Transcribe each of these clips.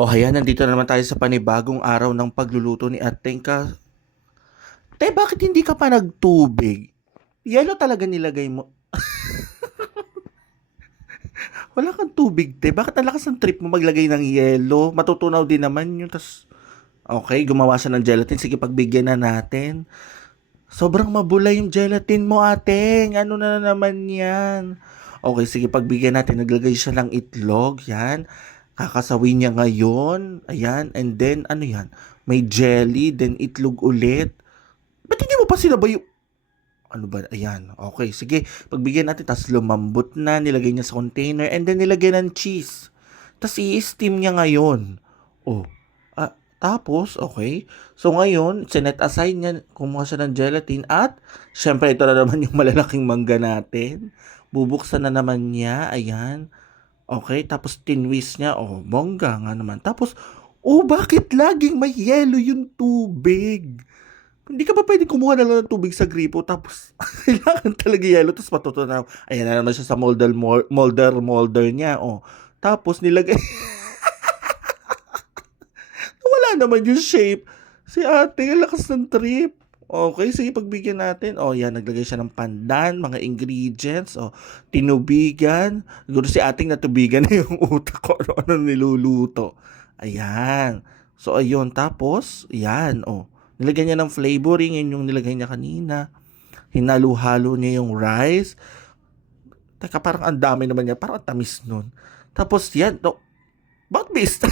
O ayan, nandito na naman tayo sa panibagong araw ng pagluluto ni Ateng ka. Te, bakit hindi ka pa nagtubig? Yelo talaga nilagay mo. Wala kang tubig, te. Bakit ang lakas ng trip mo maglagay ng yelo? Matutunaw din naman yun. Okay, gumawa siya ng gelatin. Sige, pagbigyan na natin. Sobrang mabula yung gelatin mo, Ateng. Ano na naman yan? Okay, sige, pagbigyan natin. Naglagay siya ng itlog. Yan. Kakasawin niya ngayon. Ayan. And then, ano yan? May jelly, then itlog ulit. Ba't hindi mo pa sinabay yung... Ano ba? Ayan. Okay, sige. Pagbigyan natin, tapos lumambot na. Nilagay niya sa container. And then, nilagay ng cheese. Tapos, i-steam niya ngayon. Oh. Tapos, okay. So, ngayon, sinet aside niya, kumuha siya ng gelatin. At, syempre, ito na naman yung malalaking mangga natin. Bubuksan na naman niya. Ayan. Okay, tapos tinwist niya. Oh, bongga nga naman. Tapos, oh, bakit laging may yelo yung tubig? Hindi ka ba pwede kumuha na lang ng tubig sa gripo tapos kailangan talaga yelo tapos matutunaw. Ayan na naman siya sa molder niya. Oh. Tapos nilagay, wala naman yung shape. Si ate, ang lakas ng trip. Okay, sige, pagbigyan natin. Oh, yan, naglagay siya ng pandan, mga ingredients. Oh, tinubigan. Siguro si ating natubigan na yung utak ko ano niluluto. Ayan. So, ayun. Tapos, yan. Oh, nilagyan niya ng flavoring. Yun yung nilagay niya kanina. Hinalo-halo niya yung rice. Teka, parang ang dami naman niya. Parang ang tamis nun. Tapos, yan. Oh, bakit may isda?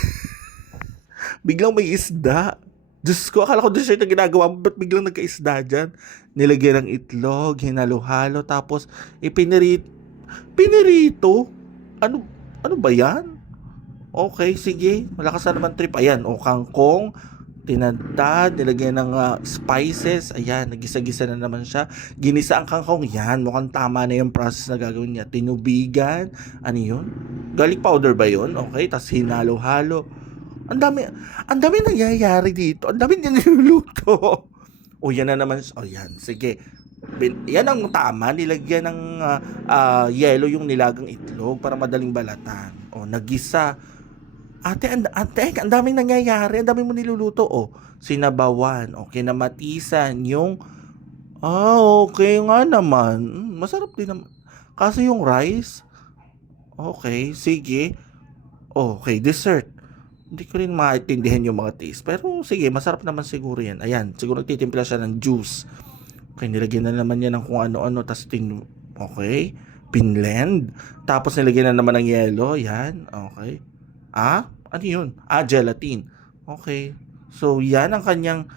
Biglang may isda. Diyos ko, akala ko doon siya yung ginagawa mo. Ba't biglang nagka-isda dyan? Nilagyan ng itlog, hinalo-halo, tapos pinirito? Ano, ano ba yan? Okay, sige. Malakas na naman trip. Ayan, o kangkong, tinadtad, nilagyan ng spices. Ayan, nagisa-gisa na naman siya. Ginisa ang kangkong. Yan, mukhang tama na yung process na gagawin niya. Tinubigan. Ano yun? Garlic powder ba yun? Okay, tapos hinalo-halo. Ang dami nangyayari dito. Ang dami niya niluluto. O yan na naman. O yan, sige. Yan ang tama. Nilagyan ng yelo yung nilagang itlog para madaling balatan. O, nagisa. Ate, ang daming nangyayari. Ang dami mo niluluto. O, sinabawan. O, kinamatisan. Yung, okay nga naman. Masarap din naman. Kaso yung rice, okay, sige. Okay, dessert. Hindi ko rin maintindihan yung mga taste. Pero sige, masarap naman siguro yan. Ayan, siguro nagtitimpla siya ng juice. Okay, nilagyan na naman niya ng kung ano-ano. Okay, pinlend. Tapos nilagyan na naman ng yelo. Yan, okay. Ano yun? Gelatin. Okay. So, yan ang kanyang...